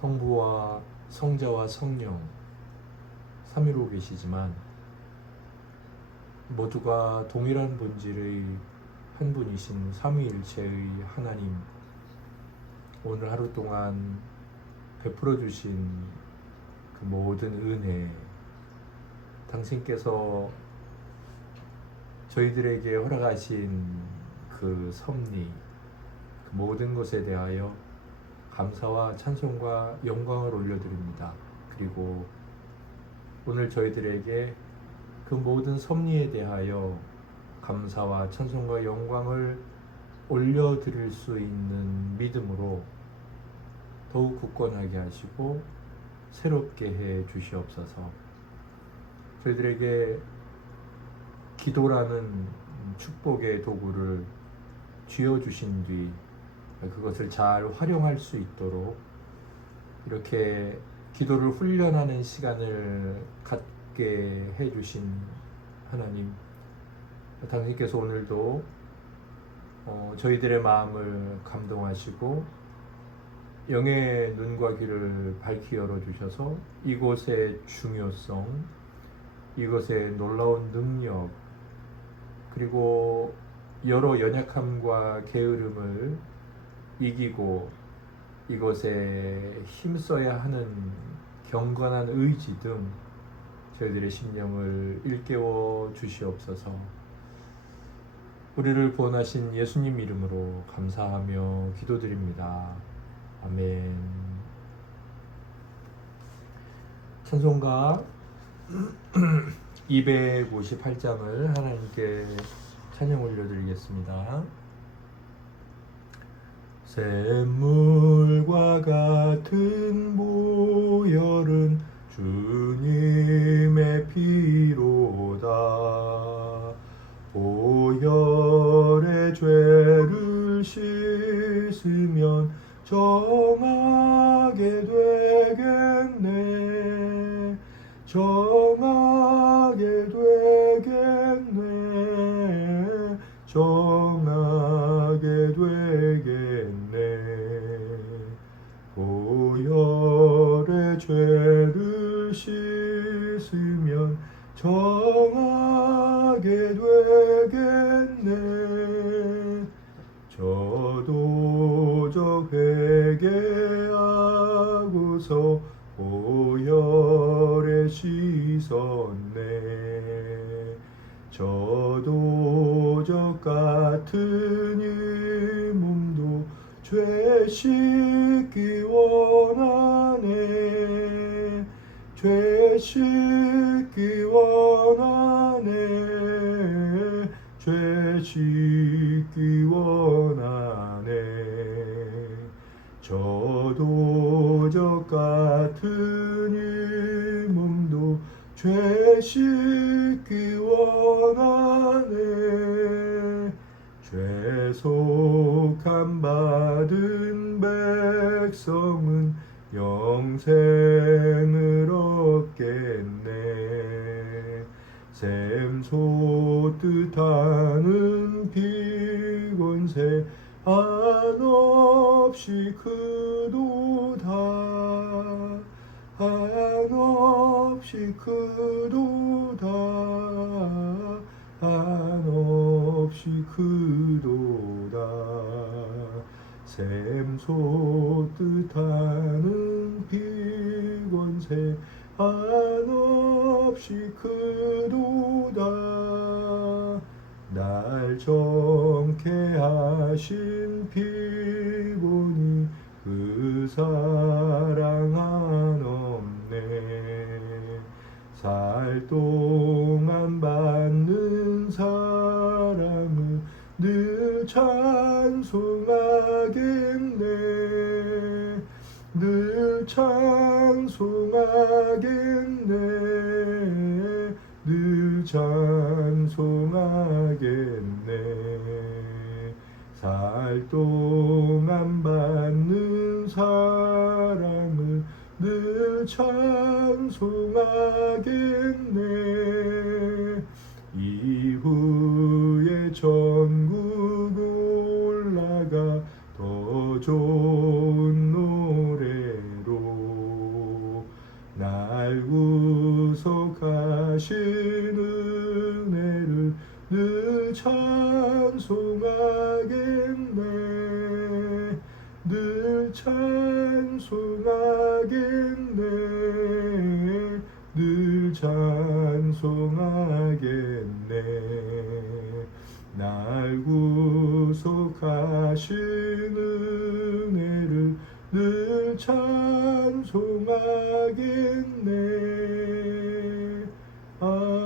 성부와 성자와 성령 삼위로 계시지만 모두가 동일한 본질의 한 분이신 삼위일체의 하나님, 오늘 하루 동안 베풀어 주신 그 모든 은혜, 당신께서 저희들에게 허락하신 그 섭리, 그 모든 것에 대하여 감사와 찬송과 영광을 올려드립니다. 그리고 오늘 저희들에게 그 모든 섭리에 대하여 감사와 찬송과 영광을 올려드릴 수 있는 믿음으로 더욱 굳건하게 하시고 새롭게 해 주시옵소서. 저희들에게 기도라는 축복의 도구를 쥐어주신 뒤 그것을 잘 활용할 수 있도록 이렇게 기도를 훈련하는 시간을 갖게 해주신 하나님, 당신께서 오늘도 저희들의 마음을 감동하시고 영의 눈과 귀를 밝히 열어주셔서 이곳의 중요성, 이것의 놀라운 능력, 그리고 여러 연약함과 게으름을 이기고 이것에 힘써야 하는 경건한 의지 등 저희들의 심령을 일깨워 주시옵소서. 우리를 구원하신 예수님 이름으로 감사하며 기도드립니다. 아멘. 찬송가 258장을 하나님께 찬양 올려드리겠습니다. 샘물과 같은 보혈은 주님의 피로다. 보혈의 죄를 씻으면 정하게 되겠네. 정하게 되겠네. 정하게 되겠네. 보혈의 죄를 씻으면 정하게 되겠네. 저도적 회개하고서 보혈에 씻었네. 저도적 같은 이 몸도 죄 씻기 원하네. 죄 씻기 원하네. 죄 씻기 원하네. 저도적 같은 이 몸도 죄 씻기 원하네. 죄속함 받은 백성은 영생을 얻겠네. 샘솟 뜻하는 피곤새 한없이 크도다. 한없이 크도다. 한없이 크도다. 샘솟 뜻하는 피곤새 한없이 크도다. 날 정케 하신 피곤이 그 사랑 한없네. 살 동안 받는 사랑은 늘 찬송하겠네. 늘 찬송하겠네. 늘 찬송하겠네. 살 동안 받는 사랑을 늘 찬송하겠네. 이후에 천국 올라가 더 좋은 노래로 찬송하겠네 늘 찬송하겠네 날 구속하신 은혜를 늘 찬송하겠네 아멘.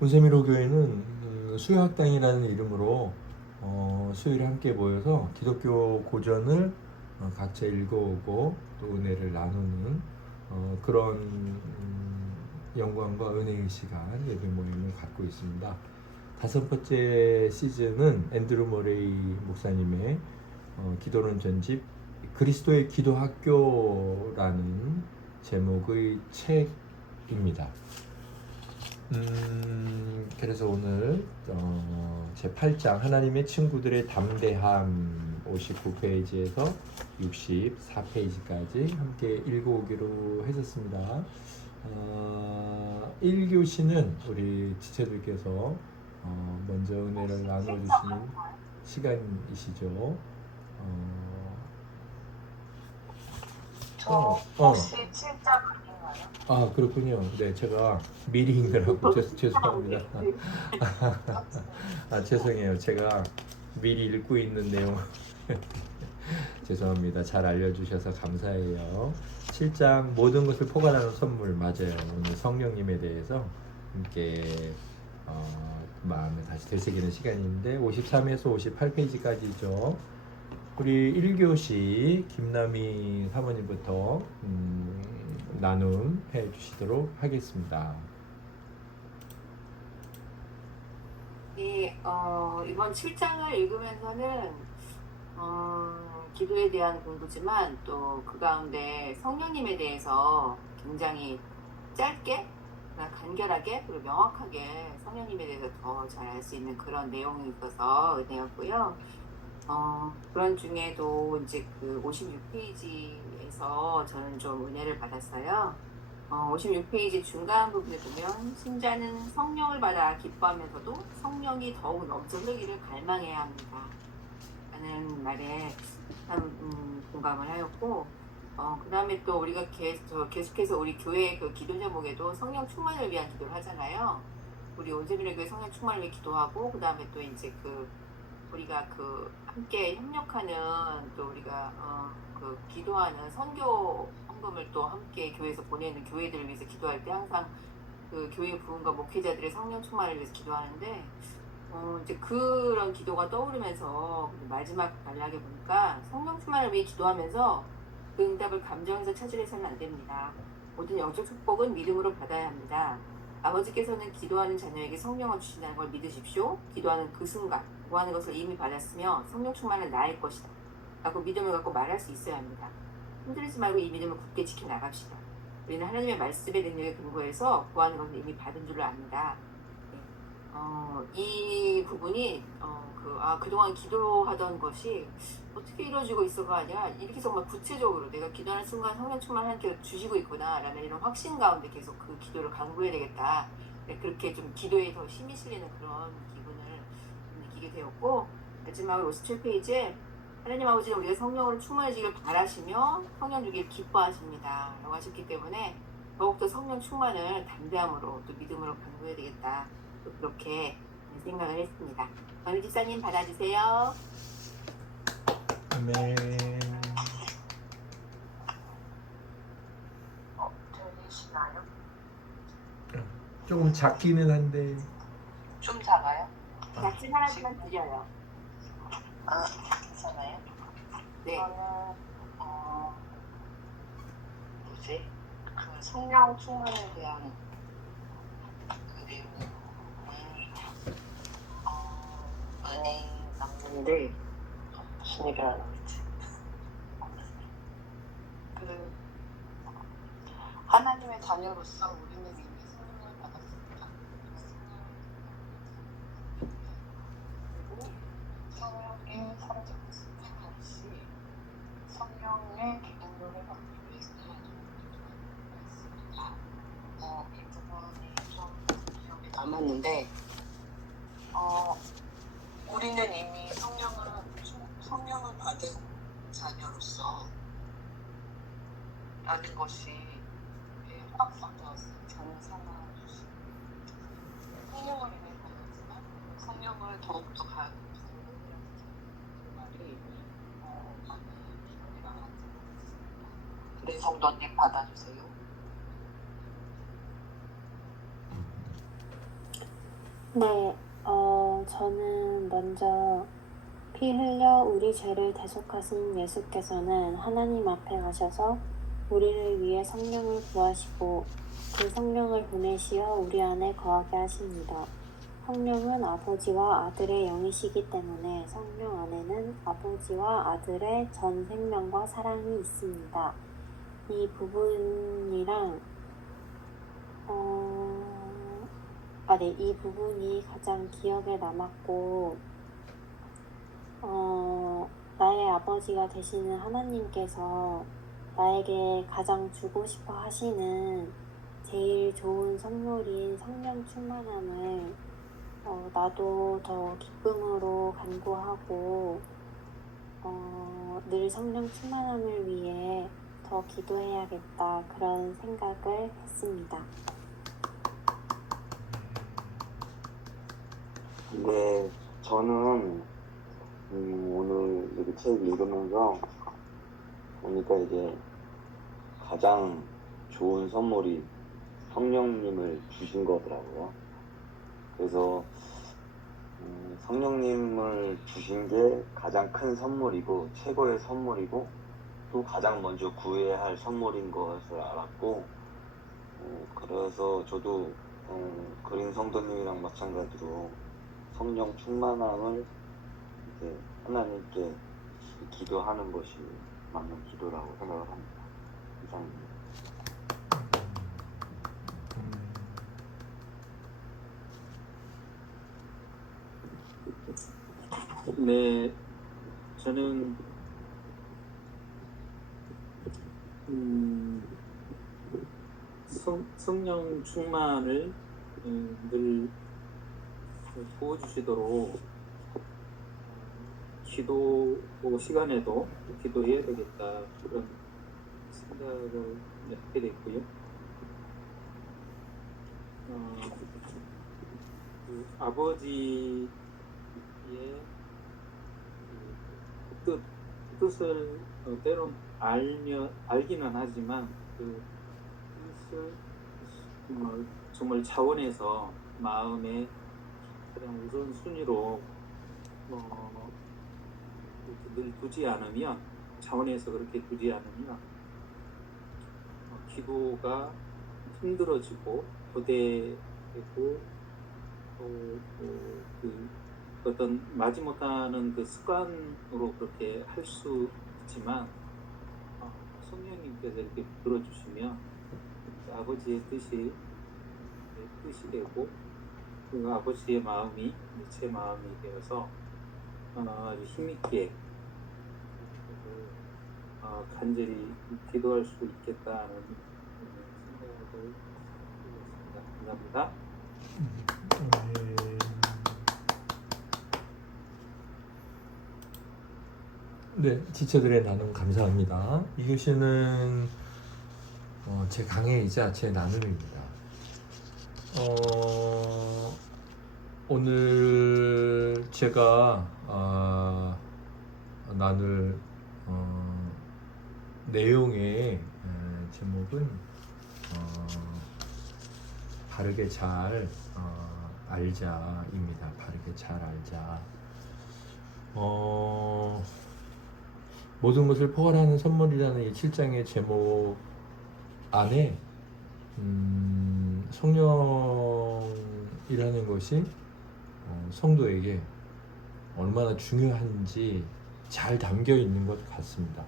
온세미로 교회는 수요학당이라는 이름으로 수요일에 함께 모여서 기독교 고전을 각자 읽어오고 또 은혜를 나누는 그런 영광과 은혜의 시간 예배 모임을 갖고 있습니다. 5번째 시즌은 앤드루 모레이 목사님의 기도론 전집 그리스도의 기도학교라는 제목의 책입니다. 그래서 오늘 제 8장 하나님의 친구들의 담대함 59페이지에서 64페이지까지 함께 읽어오기로 했었습니다. 1교시는 우리 지체들께서 먼저 은혜를 나눠주시는 시간이시죠. 혹시 7장 아 그렇군요. 네, 제가 미리 읽느라고 죄송합니다. 죄송해요. 제가 미리 읽고 있는 내용 죄송합니다. 잘 알려주셔서 감사해요. 7장 모든 것을 포괄하는 선물 맞아요. 오늘 성령님에 대해서 함께 마음을 다시 되새기는 시간인데 53에서 58페이지까지죠. 우리 1교시 김남희 사모님부터 나눔 해 주시도록 하겠습니다. 네, 이번 7장을 읽으면서는 기도에 대한 공부지만 또 그 가운데 성령님에 대해서 굉장히 짧게, 간결하게 그리고 명확하게 성령님에 대해서 더 잘 알 수 있는 그런 내용이 있어서 은혜였고요. 그런 중에도 이제 그 56페이지에서 저는 좀 은혜를 받았어요. 56페이지 중간 부분에 보면 신자는 성령을 받아 기뻐하면서도 성령이 더욱 넘쳐 흐르기를 갈망해야 합니다 라는 말에 참 공감을 하였고 그 다음에 또 우리가 계속해서 우리 교회 그 기도 제목에도 성령 충만을 위한 기도를 하잖아요. 우리 온세미로 교회 성령 충만을 위해 기도하고 그 다음에 또 이제 우리가 함께 협력하는 또 우리가 기도하는 선교 헌금을 또 함께 교회에서 보내는 교회들을 위해서 기도할 때 항상 그 교회 부흥과 목회자들의 성령 충만을 위해서 기도하는데 이제 그런 기도가 떠오르면서 마지막 단락에 보니까 성령 충만을 위해 기도하면서 그 응답을 감정에서 찾으려서는 안 됩니다. 모든 영적 축복은 믿음으로 받아야 합니다. 아버지께서는 기도하는 자녀에게 성령을 주신다는 걸 믿으십시오. 기도하는 그 순간 구하는 것을 이미 받았으며 성령 충만은 나의 것이다 라고 믿음을 갖고 말할 수 있어야 합니다. 흔들리지 말고 이 믿음을 굳게 지켜나갑시다. 우리는 하나님의 말씀의 능력에 근거해서 구하는 것을 이미 받은 줄로 압니다. 이 부분이 그동안 기도하던 것이 어떻게 이루어지고 있어가 아니라 이렇게 정말 구체적으로 내가 기도하는 순간 성령 충만 하나님께서 주시고 있구나 라는 이런 확신 가운데 계속 그 기도를 강구해야 되겠다. 그렇게 좀 기도에 더 힘이 실리는 그런 기분을 느끼게 되었고 마지막으로 57페이지에 하나님 아버지는 우리가 성령으로 충만해지길 바라시며 성령 주기를 기뻐하십니다 라고 하셨기 때문에 더욱더 성령 충만을 담대함으로 또 믿음으로 강구해야 되겠다 또 그렇게 생각을 했습니다. 어느 집사님 받아주세요. 아멘. 들리시나요? 조금 작기는 한데 좀 작아요? 작진 하나씩만 드려요. 괜찮아요? 네. 저는 그 성령 충만에 대한 그 내용은 은혜 남는데 무슨 얘기를 하는 거지? 하나님의 자녀로서 우리는 이미 성령을 받았습니다. 그리고 성령의 성적 없이 성령의 기능을 받기 위해서 이 부분이 좀 기억에 남았는데 어, 우리는 이미 성령을 받은 자녀로서 라는 것이 확 와닿았어요. 저는 상관없이 성령을 이미 받았지만 성령을 더욱더 가는 말이 많은 기억이 나는 것 같습니다. 네, 성도님 받아주세요. 네, 저는 먼저 피 흘려 우리 죄를 대속하신 예수께서는 하나님 앞에 가셔서 우리를 위해 성령을 구하시고 그 성령을 보내시어 우리 안에 거하게 하십니다. 성령은 아버지와 아들의 영이시기 때문에 성령 안에는 아버지와 아들의 전 생명과 사랑이 있습니다. 이 부분이랑 이 부분이 가장 기억에 남았고, 나의 아버지가 되시는 하나님께서 나에게 가장 주고 싶어 하시는 제일 좋은 선물인 성령 충만함을 나도 더 기쁨으로 간구하고, 늘 성령 충만함을 위해 더 기도해야겠다, 그런 생각을 했습니다. 네, 저는 오늘 이렇게 책 읽으면서 보니까 이제 가장 좋은 선물이 성령님을 주신 거더라고요. 그래서 성령님을 주신 게 가장 큰 선물이고 최고의 선물이고 또 가장 먼저 구해야 할 선물인 것을 알았고, 그래서 저도 그린 성도님이랑 마찬가지로 성령 충만함을 이제 하나님께 기도하는 것이 맞는 기도라고 생각을 합니다. 이상입니다. 네, 저는 성령 충만을 늘 부어주시도록 기도 시간에도 기도해야 되겠다, 그런 생각을 하게 됐고요. 아버지의 뜻을 때론 알기는 하지만 그 뜻을 정말 차원에서 마음에 그냥 우선순위로 늘 두지 않으면, 차원에서 그렇게 두지 않으면 기도가 힘들어지고 고대되고 그 어떤 마지못하는 그 습관으로 그렇게 할 수 있지만, 성령님께서 이렇게 들어주시면 아버지의 뜻이 되고 그 아버지의 마음이 제 마음이 되어서 아주 힘있게 간절히 기도할 수 있겠다는 생각을 해봤습니다. 감사합니다. 네, 지체들의 나눔 감사합니다. 이것은 제 강해이자 제 나눔입니다. 오늘 제가 나눌 내용의 제목은 바르게 잘 알자입니다. 바르게 잘 알자. 모든 것을 포괄하는 선물이라는 이 7장의 제목 안에 성령이라는 것이 성도에게 얼마나 중요한지 잘 담겨 있는 것 같습니다.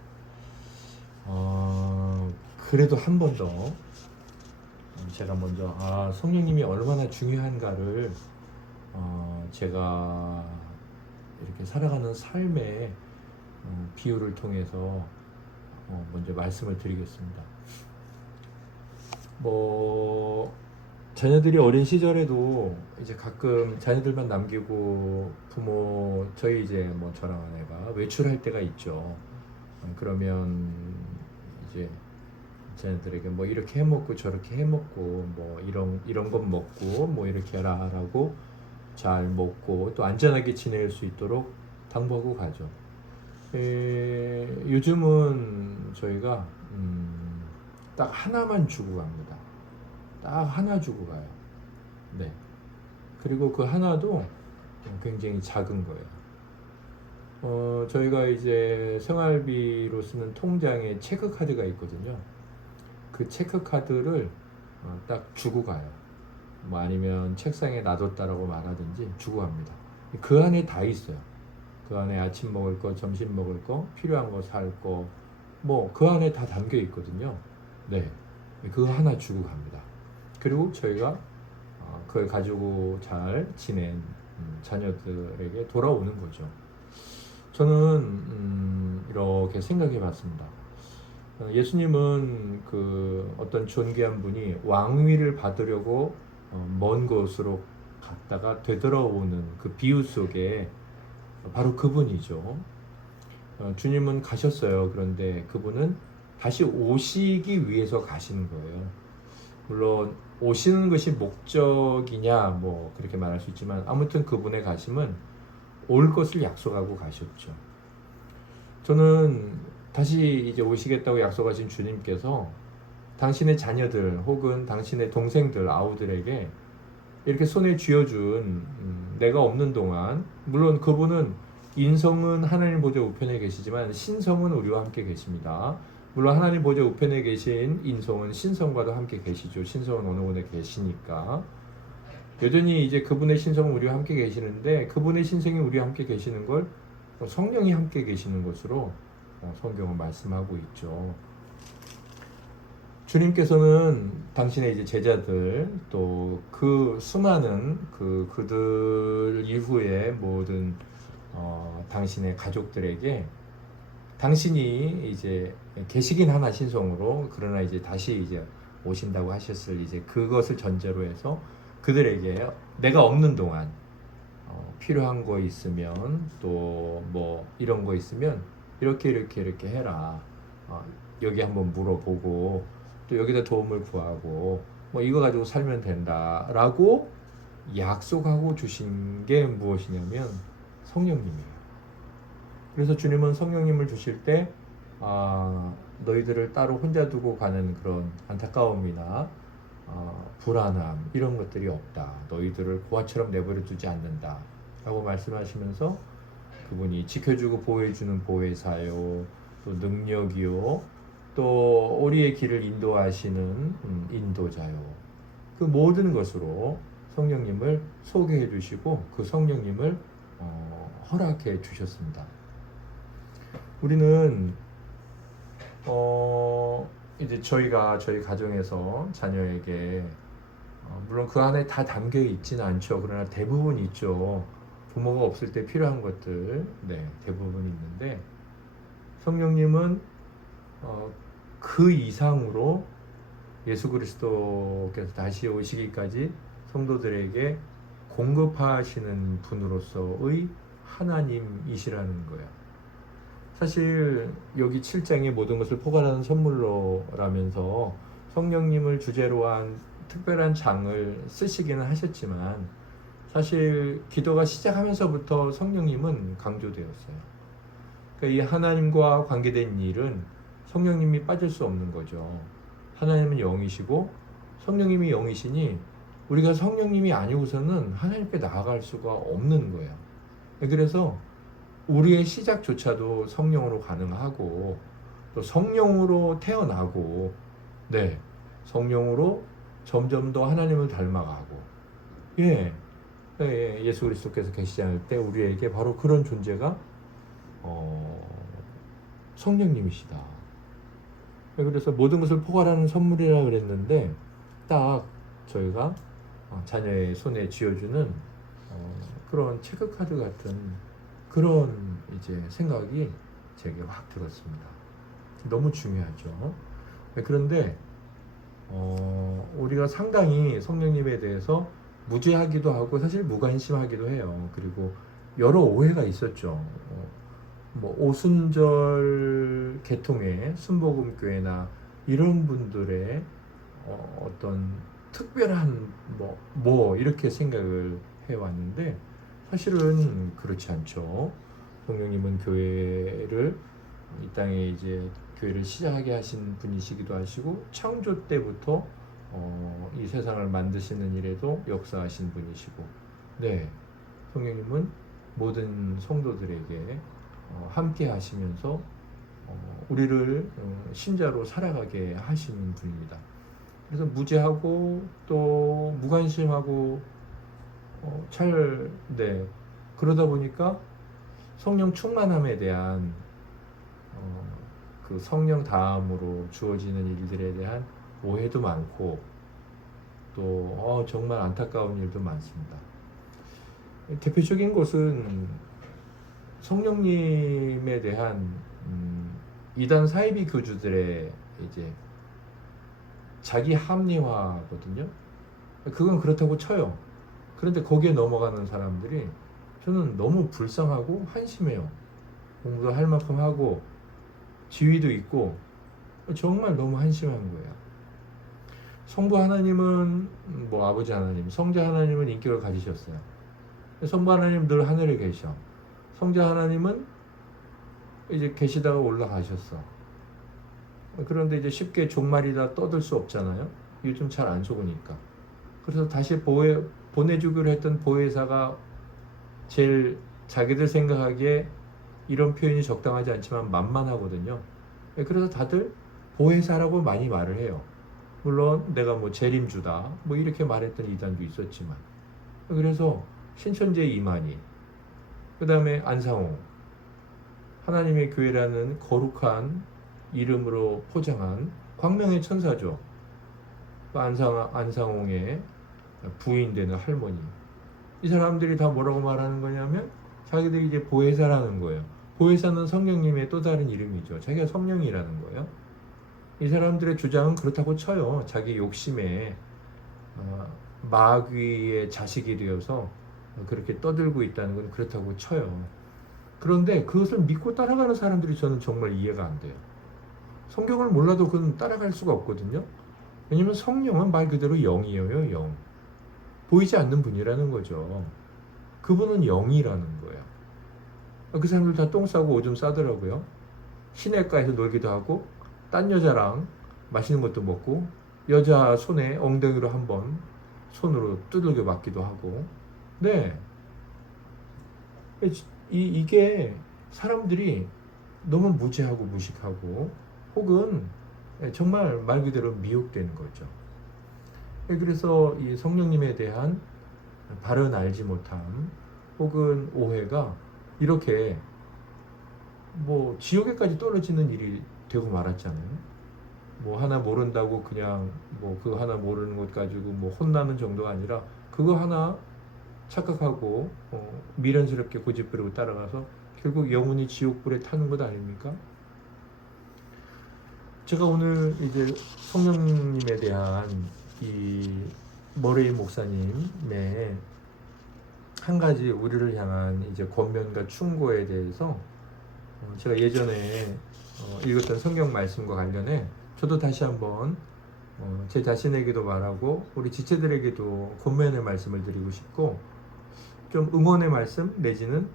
그래도 한 번 더 제가 먼저 성령님이 얼마나 중요한가를 제가 이렇게 살아가는 삶의 비유를 통해서 먼저 말씀을 드리겠습니다. 자녀들이 어린 시절에도 이제 가끔 자녀들만 남기고 부모 저희 이제 뭐 저랑 아내가 외출할 때가 있죠. 그러면 이제 자녀들에게 뭐 이렇게 해 먹고 저렇게 해 먹고 뭐 이런 것 먹고 뭐 이렇게 해라라고 잘 먹고 또 안전하게 지낼 수 있도록 당부하고 가죠. 요즘은 저희가 딱 하나만 주고 갑니다. 딱 하나 주고 가요. 네. 그리고 그 하나도 굉장히 작은 거예요. 저희가 이제 생활비로 쓰는 통장에 체크카드가 있거든요. 그 체크카드를 딱 주고 가요. 뭐 아니면 책상에 놔뒀다라고 말하든지 주고 갑니다. 그 안에 다 있어요. 그 안에 아침 먹을 거, 점심 먹을 거, 필요한 거 살 거, 뭐 그 안에 다 담겨 있거든요. 네. 그거 하나 주고 갑니다. 그리고 저희가 그걸 가지고 잘 지낸 자녀들에게 돌아오는 거죠. 저는 이렇게 생각해 봤습니다. 예수님은 그 어떤 존귀한 분이 왕위를 받으려고 먼 곳으로 갔다가 되돌아오는 그 비유 속에 바로 그분이죠. 주님은 가셨어요. 그런데 그분은 다시 오시기 위해서 가시는 거예요. 물론 오시는 것이 목적이냐 뭐 그렇게 말할 수 있지만 아무튼 그분의 가심은 올 것을 약속하고 가셨죠. 저는 다시 이제 오시겠다고 약속하신 주님께서 당신의 자녀들 혹은 당신의 동생들 아우들에게 이렇게 손에 쥐어준 내가 없는 동안 물론 그분은 인성은 하나님 보좌 우편에 계시지만 신성은 우리와 함께 계십니다. 물론 하나님 보좌 우편에 계신 인성은 신성과도 함께 계시죠. 신성은 어느 곳에 계시니까 여전히 이제 그분의 신성은 우리와 함께 계시는데 그분의 신성이 우리와 함께 계시는 걸 성령이 함께 계시는 것으로 성경은 말씀하고 있죠. 주님께서는 당신의 이제 제자들 또 그 수많은 그들 이후에 모든 당신의 가족들에게 당신이 이제 계시긴 하나 신성으로 그러나 이제 다시 이제 오신다고 하셨을 이제 그것을 전제로 해서 그들에게 내가 없는 동안 필요한 거 있으면 또 뭐 이런 거 있으면 이렇게 해라. 여기 한번 물어보고 또 여기다 도움을 구하고 뭐 이거 가지고 살면 된다라고 약속하고 주신 게 무엇이냐면 성령님이에요. 그래서 주님은 성령님을 주실 때 너희들을 따로 혼자 두고 가는 그런 안타까움이나 불안함 이런 것들이 없다. 너희들을 고아처럼 내버려 두지 않는다. 라고 말씀하시면서 그분이 지켜주고 보호해주는 보혜사요, 또 능력이요, 또 우리의 길을 인도하시는 인도자요. 그 모든 것으로 성령님을 소개해 주시고 그 성령님을 허락해 주셨습니다. 우리는 이제 저희 가정에서 자녀에게 물론 그 안에 다 담겨 있지는 않죠. 그러나 대부분 있죠. 부모가 없을 때 필요한 것들, 네, 대부분 있는데 성령님은 그 이상으로 예수 그리스도께서 다시 오시기까지 성도들에게 공급하시는 분으로서의 하나님이시라는 거예요. 사실 여기 7장의 모든 것을 포괄하는 선물로라면서 성령님을 주제로 한 특별한 장을 쓰시기는 하셨지만 사실 기도가 시작하면서부터 성령님은 강조되었어요. 그러니까 이 하나님과 관계된 일은 성령님이 빠질 수 없는 거죠. 하나님은 영이시고 성령님이 영이시니 우리가 성령님이 아니고서는 하나님께 나아갈 수가 없는 거예요. 그래서 우리의 시작조차도 성령으로 가능하고 또 성령으로 태어나고 네, 성령으로 점점 더 하나님을 닮아가고 예수 그리스도께서 계시지 않을 때 우리에게 바로 그런 존재가 성령님이시다. 그래서 모든 것을 포괄하는 선물이라 그랬는데 딱 저희가 자녀의 손에 쥐어주는 그런 체크카드 같은 그런 이제 생각이 제게 확 들었습니다. 너무 중요하죠. 그런데 우리가 상당히 성령님에 대해서 무죄하기도 하고 사실 무관심하기도 해요. 그리고 여러 오해가 있었죠. 뭐 오순절 계통의 순복음교회나 이런 분들의 어떤 특별한 뭐 이렇게 생각을 해왔는데 사실은 그렇지 않죠. 성령님은 교회를 이 땅에 이제 교회를 시작하게 하신 분이시기도 하시고 창조 때부터 이 세상을 만드시는 일에도 역사하신 분이시고, 네, 성령님은 모든 성도들에게 함께 하시면서 우리를 신자로 살아가게 하시는 분입니다. 그래서 무죄하고 또 무관심하고 네, 그러다 보니까 성령 충만함에 대한 그 성령 다음으로 주어지는 일들에 대한 오해도 많고 또 정말 안타까운 일도 많습니다. 대표적인 것은 성령님에 대한 이단 사이비 교주들의 이제 자기 합리화거든요. 그건 그렇다고 쳐요. 그런데 거기에 넘어가는 사람들이 저는 너무 불쌍하고 한심해요. 공부도 할 만큼 하고 지위도 있고 정말 너무 한심한 거예요. 성부 하나님은 뭐 아버지 하나님, 성자 하나님은 인격을 가지셨어요. 성부 하나님 늘 하늘에 계셔. 성자 하나님은 이제 계시다가 올라가셨어. 그런데 이제 쉽게 종말이다 떠들 수 없잖아요. 요즘 잘 안 속으니까. 그래서 다시 보내주기로 했던 보혜사가 제일 자기들 생각하기에 이런 표현이 적당하지 않지만 만만하거든요. 그래서 다들 보혜사라고 많이 말을 해요. 물론 내가 뭐 재림주다 뭐 이렇게 말했던 이단도 있었지만, 그래서 신천지 이만희, 그 다음에 안상홍, 하나님의 교회라는 거룩한 이름으로 포장한 광명의 천사죠. 안상홍의 부인 되는 할머니. 이 사람들이 다 뭐라고 말하는 거냐면 자기들이 이제 보혜사라는 거예요. 보혜사는 성령님의 또 다른 이름이죠. 자기가 성령이라는 거예요. 이 사람들의 주장은 그렇다고 쳐요. 자기 욕심에 마귀의 자식이 되어서 그렇게 떠들고 있다는 건 그렇다고 쳐요. 그런데 그것을 믿고 따라가는 사람들이 저는 정말 이해가 안 돼요. 성경을 몰라도 그건 따라갈 수가 없거든요. 왜냐면 성령은 말 그대로 영이에요. 영. 보이지 않는 분이라는 거죠. 그분은 영이라는 거예요. 그 사람들 다 똥 싸고 오줌 싸더라고요. 시내가에서 놀기도 하고 딴 여자랑 맛있는 것도 먹고 여자 손에 엉덩이로 한번 손으로 두들겨 맞기도 하고. 네, 이게 사람들이 너무 무지하고 무식하고 혹은 정말 말 그대로 미혹되는 거죠. 그래서 이 성령님에 대한 바른 알지 못함 혹은 오해가 이렇게 뭐 지옥에까지 떨어지는 일이 되고 말았잖아요. 뭐 하나 모른다고 그냥 뭐 그거 하나 모르는 것 가지고 뭐 혼나는 정도가 아니라 그거 하나 착각하고 미련스럽게 고집부리고 따라가서 결국 영혼이 지옥불에 타는 것 아닙니까? 제가 오늘 이제 성령님에 대한 이 머레이 목사님의 한 가지 우리를 향한 이제 권면과 충고에 대해서 제가 예전에 읽었던 성경 말씀과 관련해 저도 다시 한번 제 자신에게도 말하고 우리 지체들에게도 권면의 말씀을 드리고 싶고 좀 응원의 말씀 내지는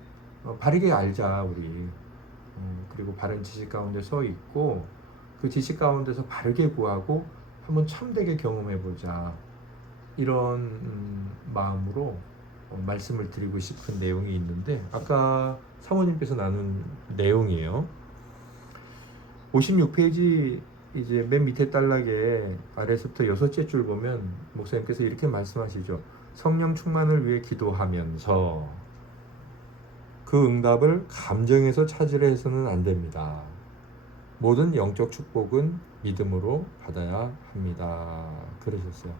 바르게 알자 우리. 그리고 바른 지식 가운데 서 있고 그 지식 가운데서 바르게 구하고 한번 참되게 경험해보자, 이런 마음으로 말씀을 드리고 싶은 내용이 있는데 아까 사모님께서 나눈 내용이에요. 56페이지 이제 맨 밑에 단락에 아래서부터 6째 줄 보면 목사님께서 이렇게 말씀하시죠. 성령 충만을 위해 기도하면서 그 응답을 감정에서 찾으려 해서는 안 됩니다. 모든 영적 축복은 믿음으로 받아야 합니다. 그러셨어요.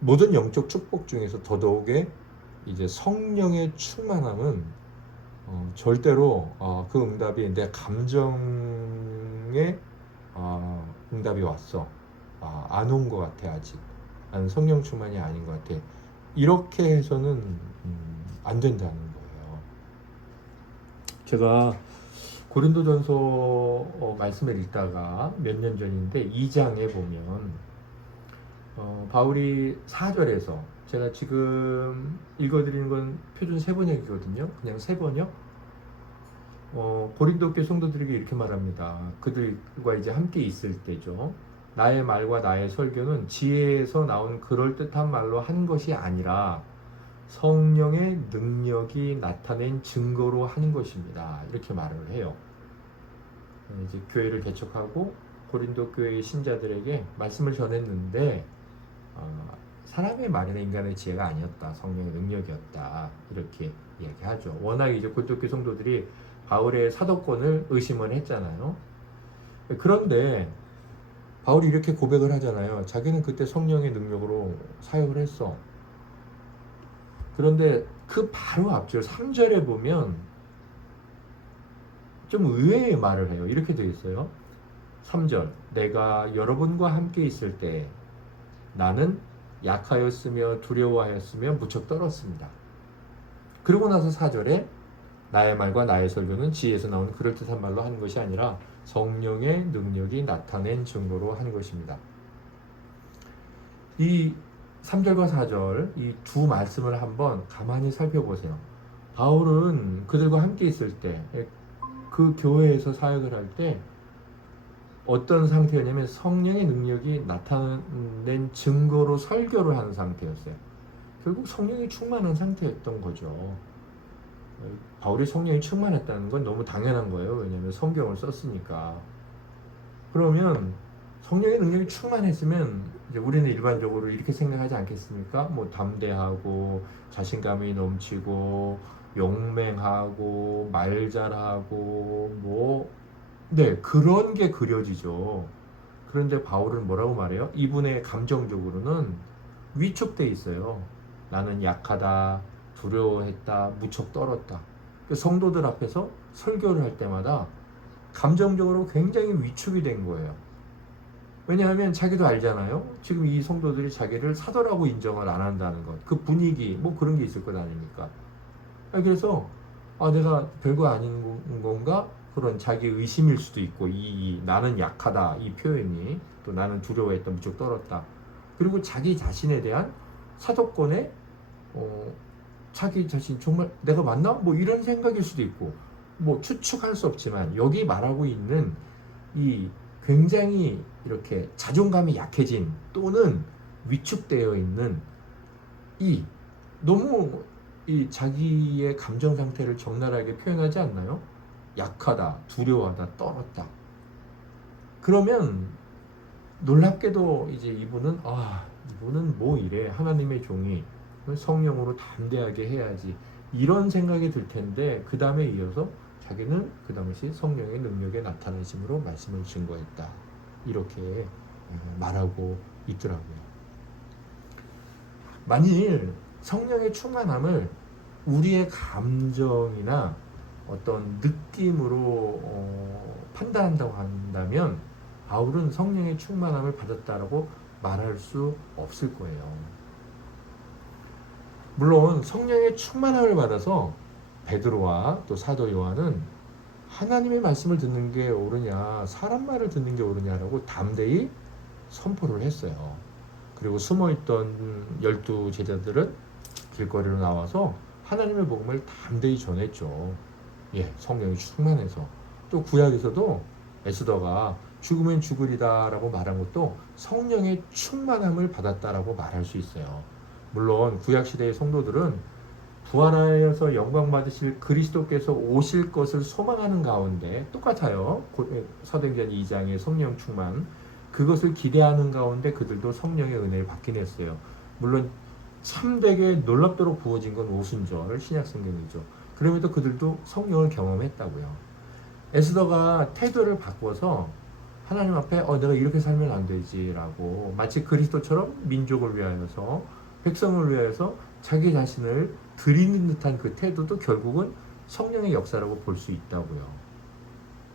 모든 영적 축복 중에서 더더욱에 이제 성령의 충만함은 절대로 그 응답이 내 감정에 응답이 왔어. 안 온 것 같아 아직. 나는 성령 충만이 아닌 것 같아. 이렇게 해서는 안 된다는 거예요. 제가 고린도전서 말씀을 읽다가 몇 년 전인데 2장에 보면 바울이 4절에서 제가 지금 읽어드리는 건 표준 세번역이거든요. 그냥 세번역. 고린도 교회 성도들에게 이렇게 말합니다. 그들과 이제 함께 있을 때죠. 나의 말과 나의 설교는 지혜에서 나온 그럴듯한 말로 한 것이 아니라 성령의 능력이 나타낸 증거로 하는 것입니다. 이렇게 말을 해요. 이제 교회를 개척하고 고린도 교회의 신자들에게 말씀을 전했는데 사람의 말이나 인간의 지혜가 아니었다. 성령의 능력이었다. 이렇게 이야기하죠. 워낙 이제 고린도 교회 성도들이 바울의 사도권을 의심을 했잖아요. 그런데 바울이 이렇게 고백을 하잖아요. 자기는 그때 성령의 능력으로 사역을 했어. 그런데 그 바로 앞절 3절에 보면 좀 의외의 말을 해요. 이렇게 되어 있어요. 3절. 내가 여러분과 함께 있을 때 나는 약하였으며 두려워하였으며 무척 떨었습니다. 그러고 나서 4절에 나의 말과 나의 설교는 지혜에서 나온 그럴듯한 말로 하는 것이 아니라 성령의 능력이 나타낸 증거로 하는 것입니다. 이 3절과 4절 이 두 말씀을 한번 가만히 살펴보세요. 바울은 그들과 함께 있을 때 그 교회에서 사역을 할 때 어떤 상태였냐면 성령의 능력이 나타낸 증거로 설교를 하는 상태였어요. 결국 성령이 충만한 상태였던 거죠. 바울이 성령이 충만했다는 건 너무 당연한 거예요. 왜냐하면 성경을 썼으니까. 그러면 성령의 능력이 충만했으면 이제 우리는 일반적으로 이렇게 생각하지 않겠습니까? 뭐 담대하고 자신감이 넘치고 용맹하고 말 잘하고 네, 그런 게 그려지죠. 그런데 바울은 뭐라고 말해요? 이분의 감정적으로는 위축돼 있어요. 나는 약하다, 두려워했다, 무척 떨었다. 성도들 앞에서 설교를 할 때마다 감정적으로 굉장히 위축이 된 거예요. 왜냐하면 자기도 알잖아요. 지금 이 성도들이 자기를 사도라고 인정을 안 한다는 것. 그 분위기, 뭐 그런 게 있을 것 아닙니까? 그래서 내가 별거 아닌 건가? 그런 자기 의심일 수도 있고 나는 약하다 이 표현이 또 나는 두려워했다 무척 떨었다. 그리고 자기 자신에 대한 사도권에 자기 자신 정말 내가 맞나? 뭐 이런 생각일 수도 있고 뭐 추측할 수 없지만 여기 말하고 있는 이 굉장히 이렇게 자존감이 약해진 또는 위축되어 있는 이 너무 이 자기의 감정 상태를 적나라하게 표현하지 않나요? 약하다, 두려워하다, 떨었다. 그러면 놀랍게도 이제 이분은 뭐 이래 하나님의 종이 성령으로 담대하게 해야지 이런 생각이 들 텐데 그 다음에 이어서 자기는 그 당시 성령의 능력에 나타나심으로 말씀을 증거했다. 이렇게 말하고 있더라고요. 만일 성령의 충만함을 우리의 감정이나 어떤 느낌으로 판단한다고 한다면 바울은 성령의 충만함을 받았다라고 말할 수 없을 거예요. 물론 성령의 충만함을 받아서 베드로와 또 사도 요한은 하나님의 말씀을 듣는 게 옳으냐 사람 말을 듣는 게 옳으냐라고 담대히 선포를 했어요. 그리고 숨어있던 12 제자들은 길거리로 나와서 하나님의 복음을 담대히 전했죠. 성령이 충만해서. 또 구약에서도 에스더가 죽으면 죽으리다 라고 말한 것도 성령의 충만함을 받았다라고 말할 수 있어요. 물론 구약시대의 성도들은 부활하여서 영광 받으실 그리스도께서 오실 것을 소망하는 가운데 똑같아요. 사도행전 2장의 성령 충만 그것을 기대하는 가운데 그들도 성령의 은혜를 받긴 했어요. 물론 참되게 놀랍도록 부어진 건 오순절 신약성경이죠. 그럼에도 그들도 성령을 경험했다고요. 에스더가 태도를 바꿔서 하나님 앞에 내가 이렇게 살면 안 되지 라고 마치 그리스도처럼 민족을 위하여서 백성을 위하여서 자기 자신을 드리는 듯한 그 태도도 결국은 성령의 역사라고 볼 수 있다고요.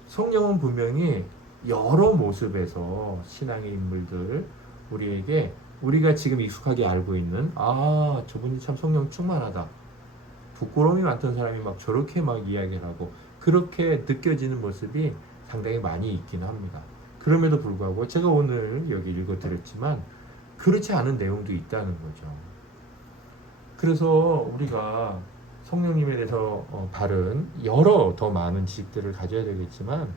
성령은 분명히 여러 모습에서 신앙의 인물들 우리에게 우리가 지금 익숙하게 알고 있는 저분이 참 성령 충만하다. 부끄러움이 많던 사람이 막 저렇게 막 이야기를 하고 그렇게 느껴지는 모습이 상당히 많이 있긴 합니다. 그럼에도 불구하고 제가 오늘 여기 읽어드렸지만 그렇지 않은 내용도 있다는 거죠. 그래서 우리가 성령님에 대해서 바른 여러 더 많은 지식들을 가져야 되겠지만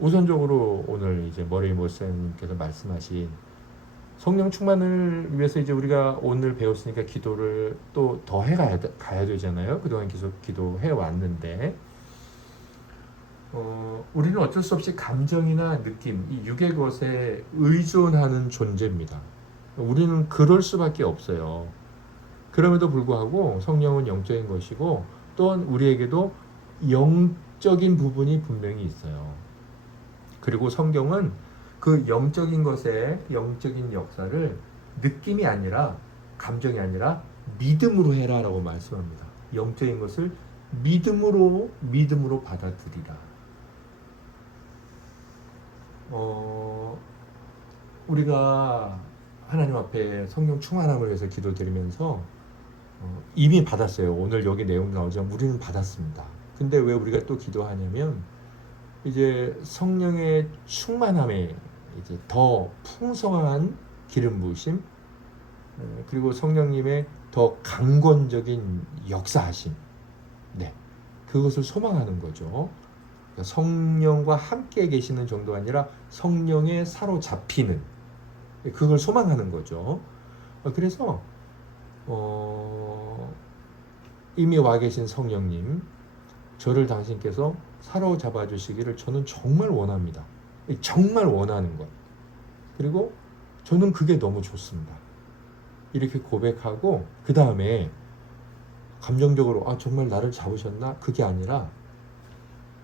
우선적으로 오늘 이제 머레이 목사님께서 말씀하신 성령 충만을 위해서 이제 우리가 오늘 배웠으니까 기도를 또 더 가야 되잖아요. 그동안 계속 기도해 왔는데 우리는 어쩔 수 없이 감정이나 느낌, 이 육의 것에 의존하는 존재입니다. 우리는 그럴 수밖에 없어요. 그럼에도 불구하고 성령은 영적인 것이고 또한 우리에게도 영적인 부분이 분명히 있어요. 그리고 성경은 그 영적인 것의 영적인 역사를 느낌이 아니라 감정이 아니라 믿음으로 해라라고 말씀합니다. 영적인 것을 믿음으로 받아들이라. 우리가 하나님 앞에 성령 충만함을 위해서 기도드리면서 이미 받았어요. 오늘 여기 내용 나오지만 우리는 받았습니다. 근데 왜 우리가 또 기도하냐면 이제 성령의 충만함에 이제 더 풍성한 기름 부으심 그리고 성령님의 더 강권적인 역사하심 그것을 소망하는 거죠. 그러니까 성령과 함께 계시는 정도가 아니라 성령에 사로잡히는 그걸 소망하는 거죠. 그래서 이미 와 계신 성령님 저를 당신께서 사로잡아 주시기를 저는 정말 원합니다. 정말 원하는 것. 그리고 저는 그게 너무 좋습니다. 이렇게 고백하고 그 다음에 감정적으로 정말 나를 잡으셨나? 그게 아니라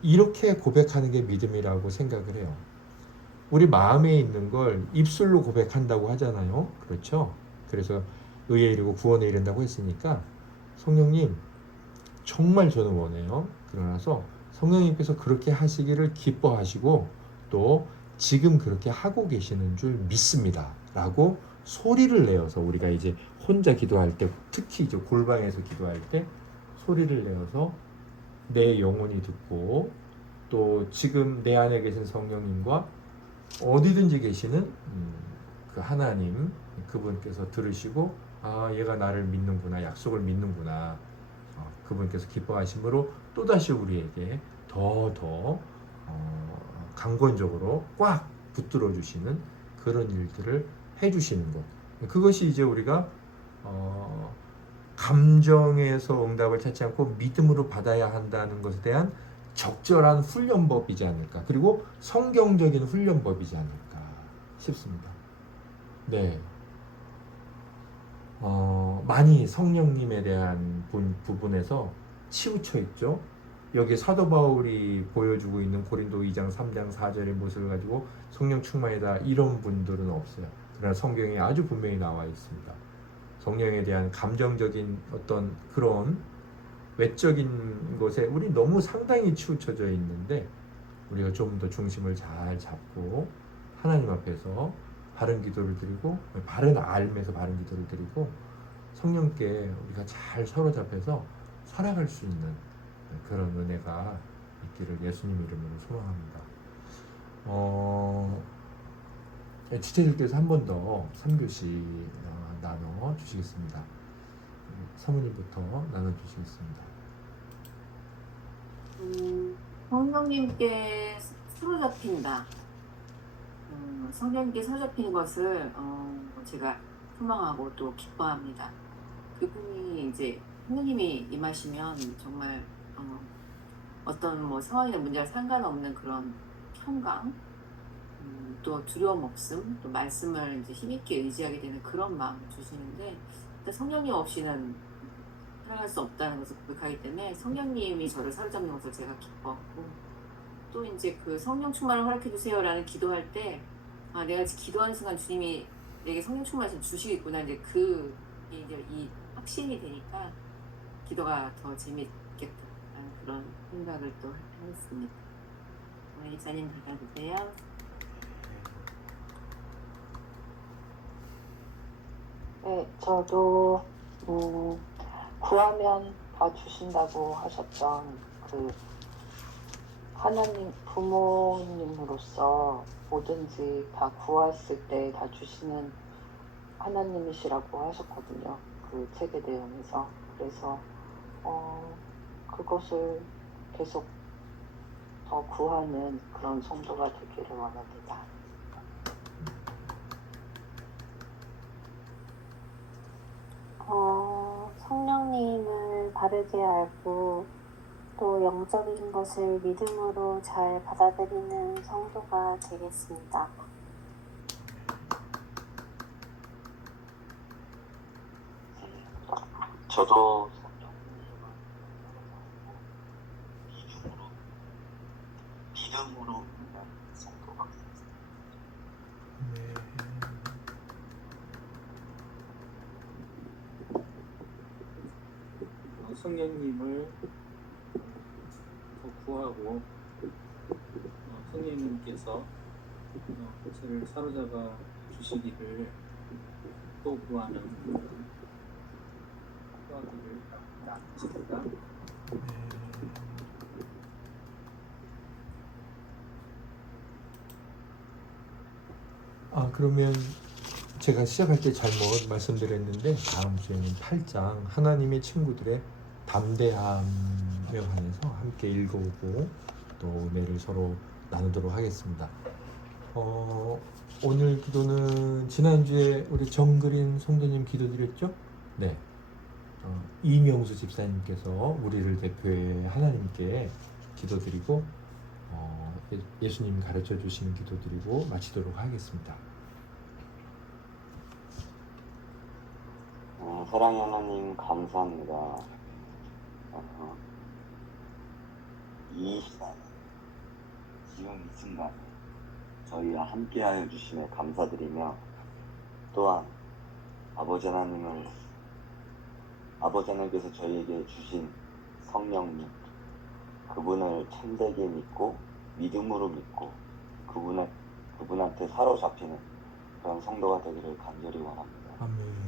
이렇게 고백하는 게 믿음이라고 생각을 해요. 우리 마음에 있는 걸 입술로 고백한다고 하잖아요. 그렇죠? 그래서 의에 이르고 구원에 이른다고 했으니까 성령님 정말 저는 원해요. 그러나서 성령님께서 그렇게 하시기를 기뻐하시고 또 지금 그렇게 하고 계시는 줄 믿습니다. 라고 소리를 내어서 우리가 이제 혼자 기도할 때 특히 이제 골방에서 기도할 때 소리를 내어서 내 영혼이 듣고 또 지금 내 안에 계신 성령님과 어디든지 계시는 그 하나님 그분께서 들으시고 얘가 나를 믿는구나 약속을 믿는구나 그분께서 기뻐하심으로 또다시 우리에게 더 강권적으로 꽉 붙들어 주시는 그런 일들을 해주시는 것 그것이 이제 우리가 감정에서 응답을 찾지 않고 믿음으로 받아야 한다는 것에 대한 적절한 훈련법이지 않을까 그리고 성경적인 훈련법이지 않을까 싶습니다. 네. 많이 성령님에 대한 부분에서 치우쳐 있죠. 여기 사도 바울이 보여주고 있는 고린도 2장 3장 4절의 모습을 가지고 성령 충만이다 이런 분들은 없어요. 그러나 성경에 아주 분명히 나와 있습니다. 성령에 대한 감정적인 어떤 그런 외적인 것에 우리 너무 상당히 치우쳐져 있는데 우리가 좀 더 중심을 잘 잡고 하나님 앞에서 바른 기도를 드리고 바른 알면서 바른 기도를 드리고 성령께 우리가 잘 사로잡혀서 살아갈 수 있는 그런 은혜가 있기를 예수님 이름으로 소망합니다. 지체들께서 한 번 더 3교시 나눠 주시겠습니다. 사모님부터 나눠 주시겠습니다. 성령님께 사로잡힌다. 성령님께 사로잡히는 것을 제가 소망하고 또 기뻐합니다. 그분이 이제 성령님이 임하시면 정말 어떤 뭐 상황이나 문제와 상관없는 그런 평강, 또 두려움 없음, 또 말씀을 이제 힘있게 의지하게 되는 그런 마음을 주시는데 성령님 없이는 살아갈 수 없다는 것을 고백하기 때문에 성령님이 저를 사로잡는 것을 제가 기뻐하고 또 이제 그 성령 충만을 허락해 주세요라는 기도할 때 내가 기도하는 순간 주님이 내게 성령 충만을 주시겠구나 이제 이 확신이 되니까 기도가 더 재밌게 그런 생각을 또 했습니다. 이사님 받아주세요. 네, 저도 구하면 다 주신다고 하셨던 그 하나님 부모님으로서 뭐든지 다 구했을 때 다 주시는 하나님이시라고 하셨거든요. 그 책의 내용에서. 그래서 그것을 계속 더 구하는 그런 성도가 되기를 원합니다. 성령님을 바르게 알고 또 영적인 것을 믿음으로 잘 받아들이는 성도가 되겠습니다. 저도 믿음으로 성도가 네. 성령님을 더 구하고 성령님께서 저를 사로잡아 주시기를 또 구하는 구하기를 나누십니다. 그러면 제가 시작할 때 잘못 말씀드렸는데 다음 주에는 8장 하나님의 친구들의 담대함에 관해서 함께 읽어보고 또 은혜를 서로 나누도록 하겠습니다. 오늘 기도는 지난주에 우리 정그린 성도님 기도드렸죠? 네. 이명수 집사님께서 우리를 대표해 하나님께 기도드리고 예수님 가르쳐 주시는 기도드리고 마치도록 하겠습니다. 사랑의 하나님 감사합니다. 이 시간, 지금 이 순간 저희와 함께하여 주심에 감사드리며 또한 아버지 하나님께서 저희에게 주신 성령님 그분을 참되게 믿고 믿음으로 믿고 그분한테 사로잡히는 그런 성도가 되기를 간절히 원합니다. 아멘.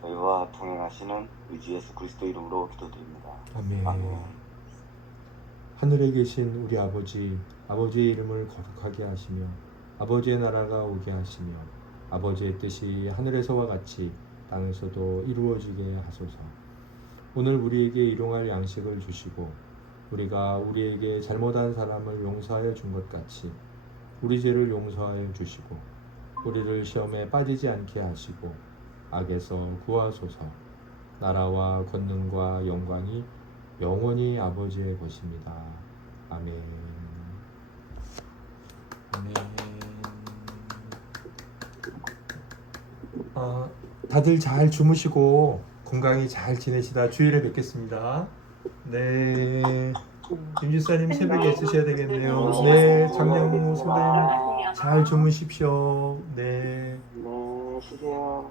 저희와 동행하시는 의주 예수 그리스도 이름으로 기도드립니다. 아멘. 아멘. 하늘에 계신 우리 아버지, 아버지의 이름을 거룩하게 하시며 아버지의 나라가 오게 하시며 아버지의 뜻이 하늘에서와 같이 땅에서도 이루어지게 하소서. 오늘 우리에게 일용할 양식을 주시고 우리가 우리에게 잘못한 사람을 용서하여 준 것 같이 우리 죄를 용서하여 주시고 우리를 시험에 빠지지 않게 하시고 악에서 구하소서. 나라와 권능과 영광이 영원히 아버지의 것입니다. 아멘. 아멘. 다들 잘 주무시고 건강히 잘 지내시다 주일에 뵙겠습니다. 네. 김지사님 새벽에 있으셔야 되겠네요. 네, 장영우 선생님 잘 주무십시오. 네. 네, 쉬세요.